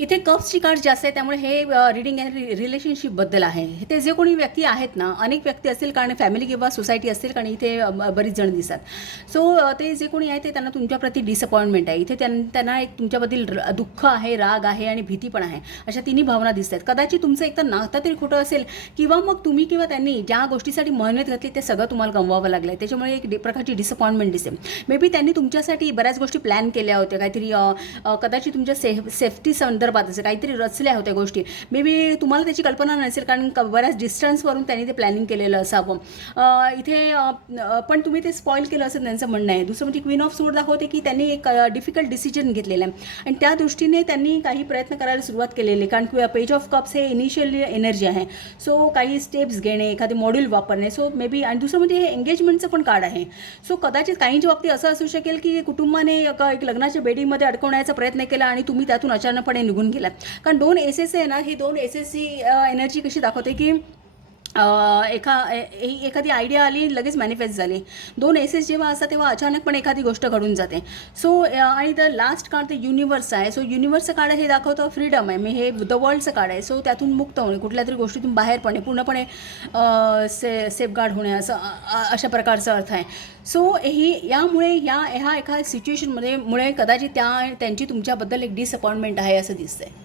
इथे कप्सची कार्ड जास्त आहे, त्यामुळे हे रीडिंग आहे रिलेशनशिपबद्दल आहे. ते जे कोणी व्यक्ती आहेत ना, अनेक व्यक्ती असतील कारण फॅमिली किंवा सोसायटी असतील कारण इथे बरीच जण दिसतात. सो ते जे कोणी आहे ते त्यांना तुमच्याप्रती डिसअपॉइंटमेंट आहे. इथे त्यांना एक तुमच्याबद्दल दुःख आहे, राग आहे आणि भीती पण आहे. अशा तिन्ही भावना दिसत आहेत. कदाचित तुमचं एकतर नातं तरी खोटं असेल किंवा मग तुम्ही किंवा त्यांनी ज्या गोष्टीसाठी मेहनत घातली ते सगळं तुम्हाला गमवावं लागलं आहे. त्याच्यामुळे एक प्रकारची डिसअपॉइंटमेंट दिसेल. मे बी त्यांनी तुमच्यासाठी बऱ्याच गोष्टी प्लॅन केल्या होत्या, काहीतरी कदाचित तुमच्या सेफ्टी संदर्भात असेल काहीतरी रचल्या होत्या गोष्टी. मे बी तुम्हाला त्याची कल्पना नसेल कारण बऱ्याच डिस्टन्सवरून त्यांनी ते प्लॅनिंग केलेलं असावं. इथे पण तुम्ही ते स्पॉईल केलं असं त्यांचं म्हणणं आहे. दुसरं म्हणजे क्वीन ऑफ सोर्ड दाखवते की त्यांनी एक डिफिकल्ट डिसिजन घेतलेला आहे आणि त्या दृष्टीने त्यांनी काही प्रयत्न करायला सुरुवात केलेली आहे. कारण पेज ऑफ कप्स हे इनिशियल एनर्जी आहे. सो काही स्टेप्स घेणे, एखादे मॉड्यूल वापरणे. सो मे बी आणि दुसरं म्हणजे हे एंगेजमेंटचं पण कार्ड आहे. सो कदाचित काहींच्या बाबतीत असं असू शकेल की कुटुंबाने एक लग्नाच्या बेडीमध्ये अडकवण्याचा प्रयत्न केला आणि तुम्ही त्यातून अचानकपणे निघून गेला. कारण 2 एसेस आहे ना, ही 2 एसेसची एनर्जी कशी दाखवते की एखादी आयडिया आली लगेच मॅनिफेस्ट झाली. 2 एसेस जेव्हा असतात तेव्हा अचानकपणे एखादी गोष्ट घडून जाते. सो आणि द लास्ट कार्ड ते युनिवर्स आहे. सो युनिवर्सचं कार्ड हे दाखवतं फ्रीडम आहे. मी हे द वर्ल्डचं कार्ड आहे. सो त्यातून मुक्त होणे, कुठल्या तरी गोष्टीतून बाहेर पडणे, पूर्णपणे सेफगार्ड होणे असं अशा प्रकारचा अर्थ आहे. सो यामुळे ह्या एका सिच्युएशनमध्ये कदाचित त्यांची तुमच्याबद्दल एक डिसअपॉइंटमेंट आहे असं दिसतंय.